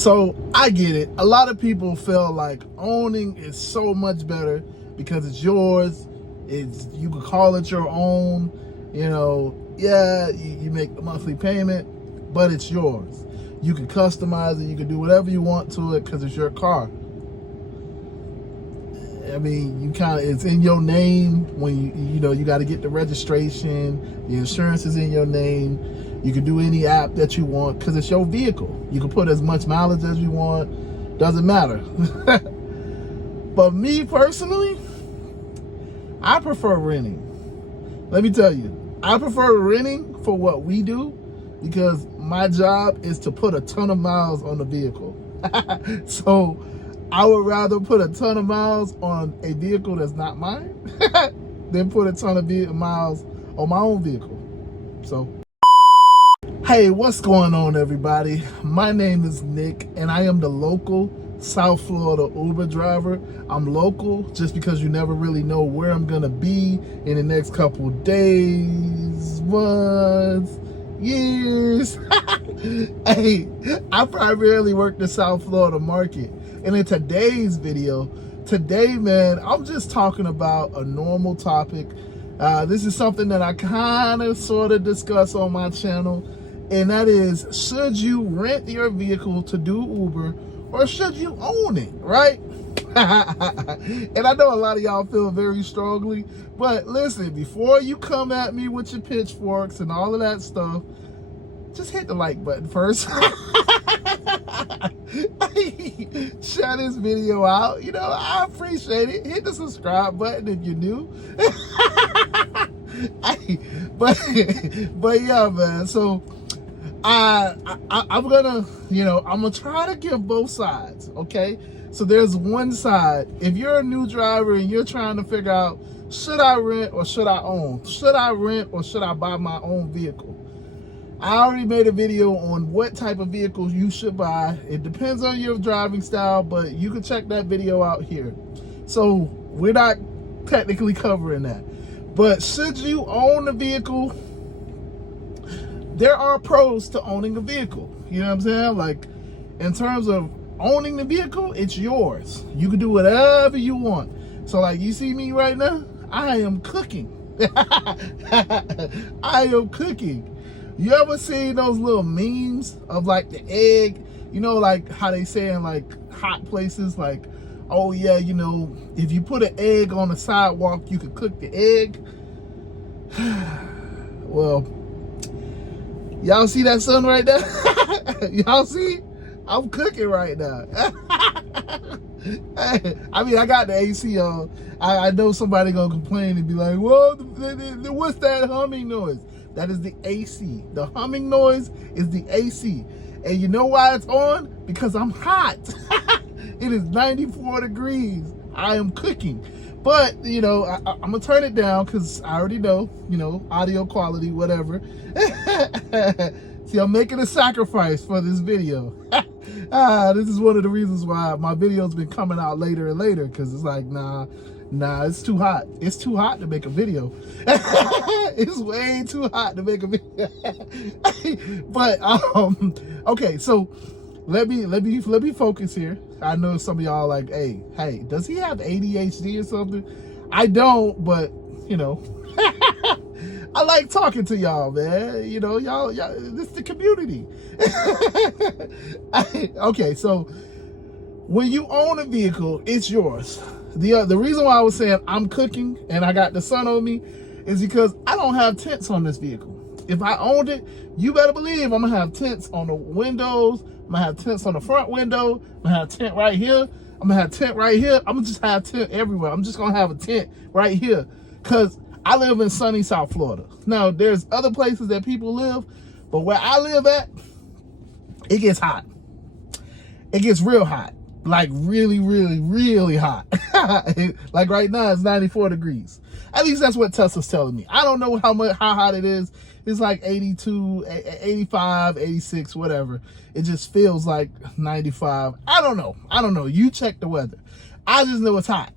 So I get it. A lot of people feel like owning is so much better because it's yours. You can call it your own. You make a monthly payment, but it's yours. You can customize it. You can do whatever you want to it because it's your car. I mean, it's in your name when you got to get the registration. The insurance is in your name. You can do any app that you want because it's your vehicle. You can put as much mileage as you want. Doesn't matter. But me personally, I prefer renting. Let me tell you, I prefer renting for what we do because my job is to put a ton of miles on the vehicle. So I would rather put a ton of miles on a vehicle that's not mine than put a ton of miles on my own vehicle. So, hey, what's going on, everybody? My name is Nick, and I am the local South Florida Uber driver. I'm local just because you never really know where I'm gonna be in the next couple days, months, years. Hey, I primarily work the South Florida market. And in today's video, man, I'm just talking about a normal topic. This is something that I kind of sort of discuss on my channel. And that is, should you rent your vehicle to do Uber or should you own it, right? And I know a lot of y'all feel very strongly, but listen, before you come at me with your pitchforks and all of that stuff, just hit the like button first. Share this video out. I appreciate it. Hit the subscribe button if you're new. But yeah, man. So I'm gonna try to give both sides. Okay. So there's one side. If you're a new driver and you're trying to figure out, should I rent or should I own? Should I rent or should I buy my own vehicle? I already made a video on what type of vehicles you should buy. It depends on your driving style, but you can check that video out here. So we're not technically covering that. But should you own a vehicle? There are pros to owning a vehicle. You know what I'm saying? Like, in terms of owning the vehicle, it's yours. You can do whatever you want. So like you see me right now, I am cooking. I am cooking. You ever seen those little memes of like the egg? Like how they say in like hot places, like, oh yeah, if you put an egg on the sidewalk, you could cook the egg. Well, y'all see that sun right there? Y'all see? I'm cooking right now. I mean, I got the AC on. I know somebody gonna complain and be like, well, what's that humming noise? That is the AC. The humming noise is the AC. And you know why it's on? Because I'm hot. It is 94 degrees. I am cooking. But, I'm going to turn it down because I already know, audio quality, whatever. See, I'm making a sacrifice for this video. This is one of the reasons why my video's been coming out later and later, because it's like, nah, it's too hot. It's too hot to make a video. It's way too hot to make a video. But okay, so let me focus here. I know some of y'all like, hey, does he have ADHD or something? I don't, but I like talking to y'all, man. Y'all, this is the community. Okay, so when you own a vehicle, it's yours. The reason why I was saying I'm cooking and I got the sun on me is because I don't have tents on this vehicle. If I owned it, you better believe I'm gonna have tents on the windows. I'm gonna have tents on the front window. I'm gonna have a tent right here. I'm gonna have a tent right here. I'm gonna just have a tent everywhere. I'm just gonna have a tent right here because I live in sunny South Florida. Now, there's other places that people live, but where I live at, it gets hot. It gets real hot. Like really, really, really hot. Like right now, it's 94 degrees. At least that's what Tesla's telling me. I don't know how hot it is. It's like 82, 85, 86, whatever. It just feels like 95. I don't know. You check the weather. I just know it's hot.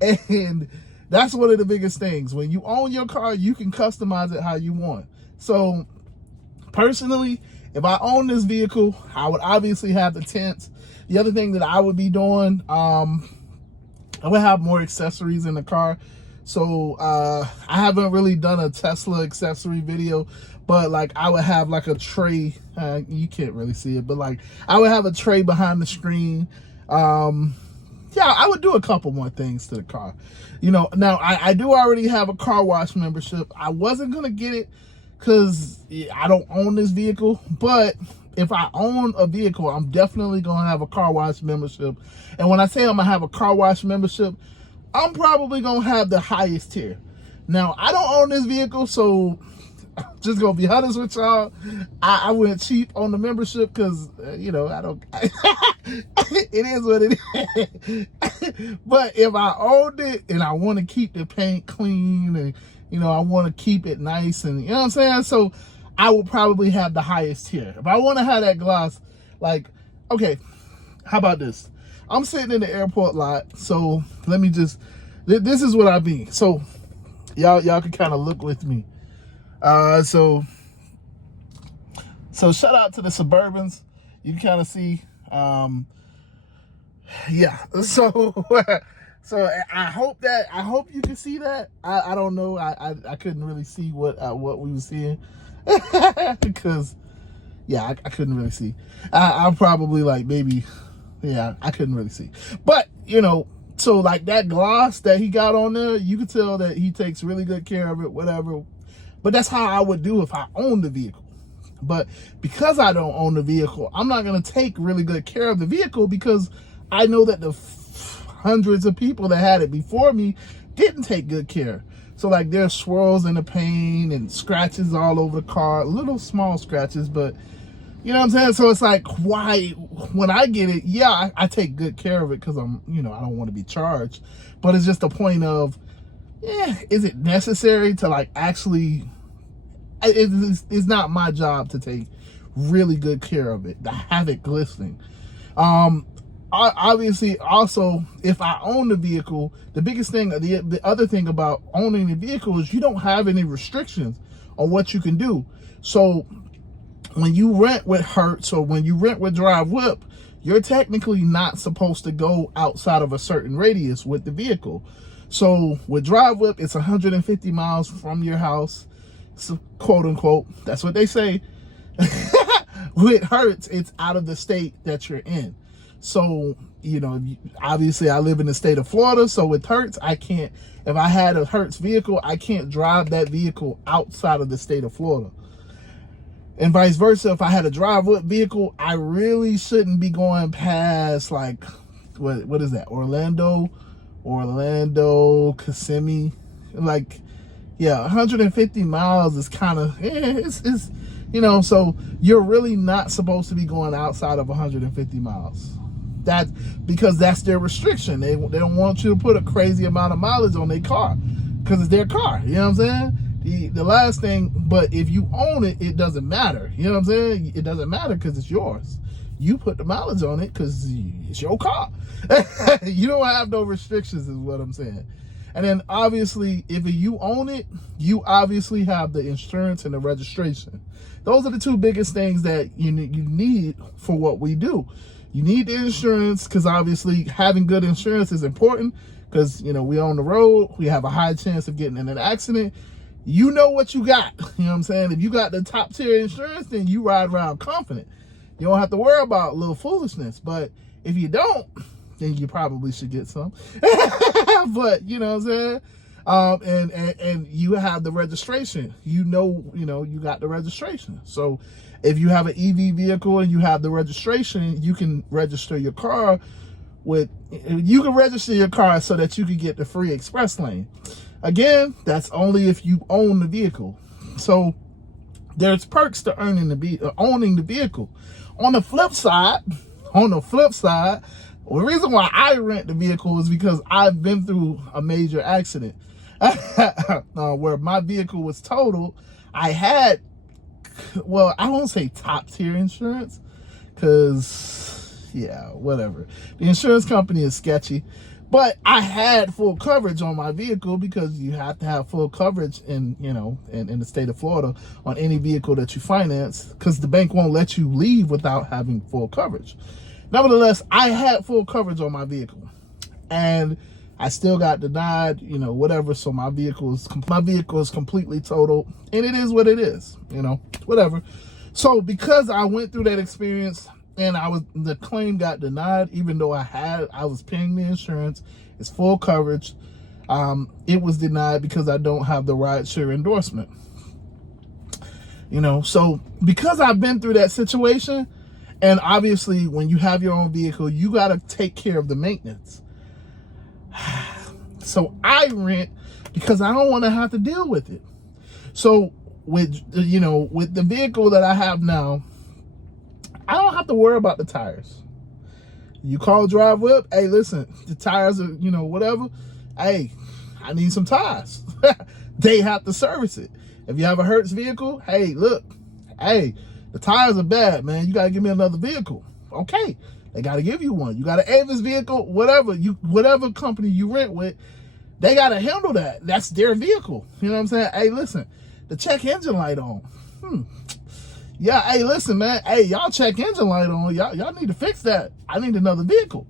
And that's one of the biggest things. When you own your car, you can customize it how you want. So personally, if I own this vehicle, I would obviously have the tents. The other thing that I would be doing, I would have more accessories in the car. So I haven't really done a Tesla accessory video, but like I would have like a tray. You can't really see it, but like I would have a tray behind the screen. Yeah, I would do a couple more things to the car. You know, now I do already have a car wash membership. I wasn't gonna get it because I don't own this vehicle, but if I own a vehicle, I'm definitely gonna have a car wash membership. And when I say I'm gonna have a car wash membership, I'm probably gonna have the highest tier. Now, I don't own this vehicle, so I'm just gonna be honest with y'all. I went cheap on the membership because, you know, I don't, it is what it is. But if I owned it and I want to keep the paint clean and, you know, I want to keep it nice and, you know what I'm saying? So I would probably have the highest tier. If I want to have that gloss, like, okay, how about this? I'm sitting in the airport lot, so let me just, this is what I mean. So y'all can kind of look with me. So shout out to the Suburbans. You can kind of see, yeah. So I hope you can see that. I don't know. I couldn't really see what we were seeing because yeah, I couldn't really see. I'm probably like maybe, yeah, I couldn't really see. But you know, so like that gloss that he got on there, you can tell that he takes really good care of it, whatever. But that's how I would do if I owned the vehicle. But because I don't own the vehicle, I'm not going to take really good care of the vehicle because I know that the hundreds of people that had it before me didn't take good care. So like there's swirls in the paint and scratches all over the car, little small scratches, but you know what I'm saying? So it's like, why, when I get it, yeah, I take good care of it because I'm, you know, I don't want to be charged. But it's just a point of, yeah, is it necessary to like actually, it's not my job to take really good care of it, to have it glistening. Obviously, also, if I own the vehicle, the biggest thing, the other thing about owning the vehicle is you don't have any restrictions on what you can do. So when you rent with Hertz or when you rent with Drive Whip, you're technically not supposed to go outside of a certain radius with the vehicle. So with Drive Whip, it's 150 miles from your house, so quote unquote. That's what they say. With Hertz, it's out of the state that you're in. So, you know, obviously I live in the state of Florida. So with Hertz, I can't, if I had a Hertz vehicle, I can't drive that vehicle outside of the state of Florida. And vice versa, if I had a Drive Whip vehicle, I really shouldn't be going past like, what is that? Orlando, Kissimmee. Like, yeah, 150 miles is kind of, it's, you know, so you're really not supposed to be going outside of 150 miles. That, because that's their restriction. They don't want you to put a crazy amount of mileage on their car because it's their car. You know what I'm saying? The last thing, but if you own it, it doesn't matter. You know what I'm saying? It doesn't matter because it's yours. You put the mileage on it because it's your car. You don't have no restrictions is what I'm saying. And then obviously, if you own it, you obviously have the insurance and the registration. Those are the two biggest things that you need for what we do. You need the insurance because obviously having good insurance is important because, you know, we on the road. We have a high chance of getting in an accident. You know what you got. You know what I'm saying? If you got the top tier insurance, then you ride around confident. You don't have to worry about little foolishness. But if you don't, then you probably should get some. But you know what I'm saying? And you have the registration. You got the registration. So if you have an EV vehicle and you have the registration, you can register your car so that you can get the free express lane. Again, that's only if you own the vehicle. So there's perks to owning the vehicle. On the flip side, the reason why I rent the vehicle is because I've been through a major accident where my vehicle was totaled. I had, well, I won't say top tier insurance because, yeah, whatever. The insurance company is sketchy. But I had full coverage on my vehicle because you have to have full coverage in the state of Florida on any vehicle that you finance, because the bank won't let you leave without having full coverage. Nevertheless, I had full coverage on my vehicle, and I still got denied, whatever. So my vehicle is completely totaled, and it is what it is, whatever. So because I went through that experience, and the claim got denied, even though I was paying the insurance, it's full coverage. It was denied because I don't have the rideshare endorsement. So because I've been through that situation, and obviously when you have your own vehicle, you got to take care of the maintenance. So I rent because I don't want to have to deal with it. So with the vehicle that I have now, I don't have to worry about the tires. You call Drive Whip, hey, listen, the tires are, whatever. Hey, I need some tires. They have to service it. If you have a Hertz vehicle, hey, look, hey, the tires are bad, man. You got to give me another vehicle. Okay, they got to give you one. You got an Avis vehicle, whatever company you rent with, they got to handle that. That's their vehicle. You know what I'm saying? Hey, listen, the check engine light on. Yeah, hey, listen, man. Hey, y'all check engine light on. Y'all need to fix that. I need another vehicle.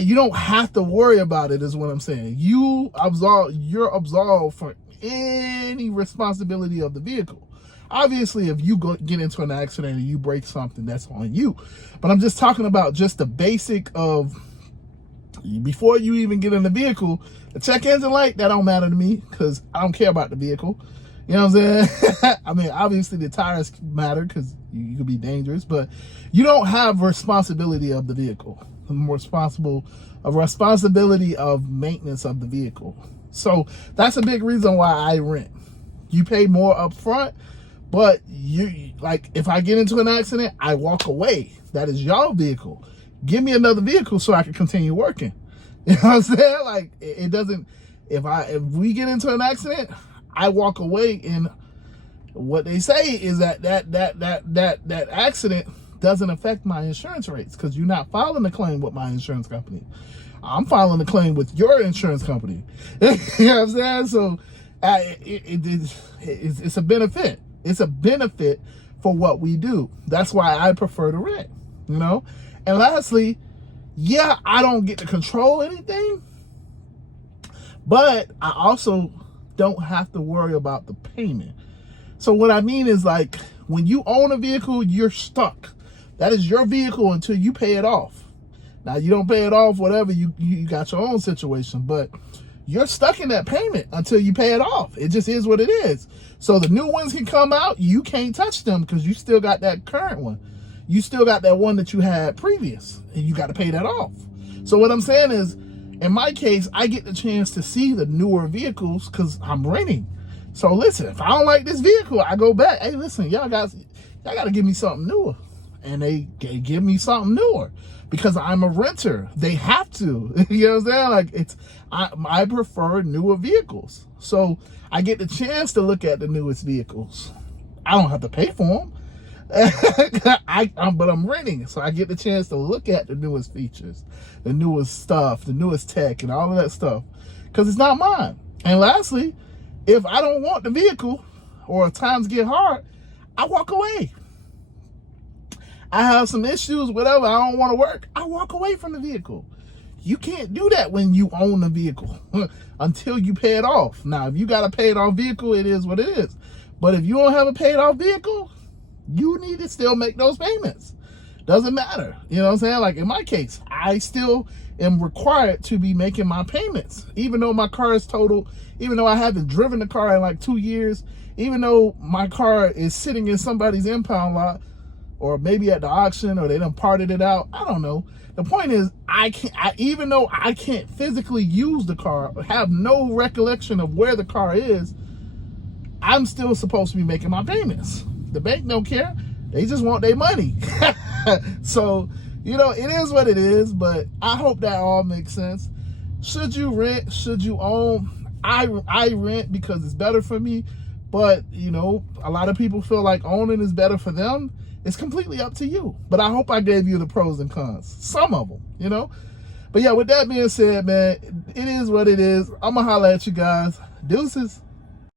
You don't have to worry about it, is what I'm saying. You're absolved from any responsibility of the vehicle. Obviously, if you get into an accident and you break something, that's on you. But I'm just talking about just the basic of, before you even get in the vehicle, the check engine light, that don't matter to me because I don't care about the vehicle. You know what I'm saying? I mean, obviously the tires matter because you could be dangerous, but you don't have responsibility of the vehicle. I'm responsibility of maintenance of the vehicle. So that's a big reason why I rent. You pay more up front, but if I get into an accident, I walk away. That is your vehicle. Give me another vehicle so I can continue working. You know what I'm saying? Like, it doesn't, if we get into an accident, I walk away, and what they say is that accident doesn't affect my insurance rates because you're not filing a claim with my insurance company. I'm filing a claim with your insurance company. You know what I'm saying? So it's a benefit. It's a benefit for what we do. That's why I prefer to rent, And lastly, yeah, I don't get to control anything, but I also don't have to worry about the payment. So what I mean is, like, when you own a vehicle, you're stuck. That is your vehicle until you pay it off. Now, you don't pay it off, whatever, you got your own situation, but you're stuck in that payment until you pay it off. It just is what it is. So the new ones can come out, you can't touch them because you still got that current one. You still got that one that you had previous, and you got to pay that off. So what I'm saying is, in my case, I get the chance to see the newer vehicles because I'm renting. So listen, if I don't like this vehicle, I go back. Hey, listen, y'all got to give me something newer. And they give me something newer because I'm a renter. They have to. You know what I'm saying? Like, I prefer newer vehicles. So I get the chance to look at the newest vehicles. I don't have to pay for them. But I'm renting, so I get the chance to look at the newest features, the newest stuff, the newest tech, and all of that stuff, because it's not mine. And lastly, if I don't want the vehicle or times get hard, I walk away. I have some issues, whatever, I don't want to work, I walk away from the vehicle. You can't do that when you own a vehicle until you pay it off. Now, if you got a paid off vehicle, it is what it is. But if you don't have a paid off vehicle, you need to still make those payments. Doesn't matter. You know what I'm saying? Like, in my case, I still am required to be making my payments, even though my car is totaled, even though I haven't driven the car in like 2 years, even though my car is sitting in somebody's impound lot, or maybe at the auction, or they done parted it out. I don't know. The point is, even though I can't physically use the car, or have no recollection of where the car is, I'm still supposed to be making my payments. The bank don't care. They just want their money. So, it is what it is, but I hope that all makes sense. Should you rent? Should you own? I rent because it's better for me, but, a lot of people feel like owning is better for them. It's completely up to you. But I hope I gave you the pros and cons. Some of them, you know. But yeah, with that being said, man, it is what it is. I'm going to holler at you guys. Deuces.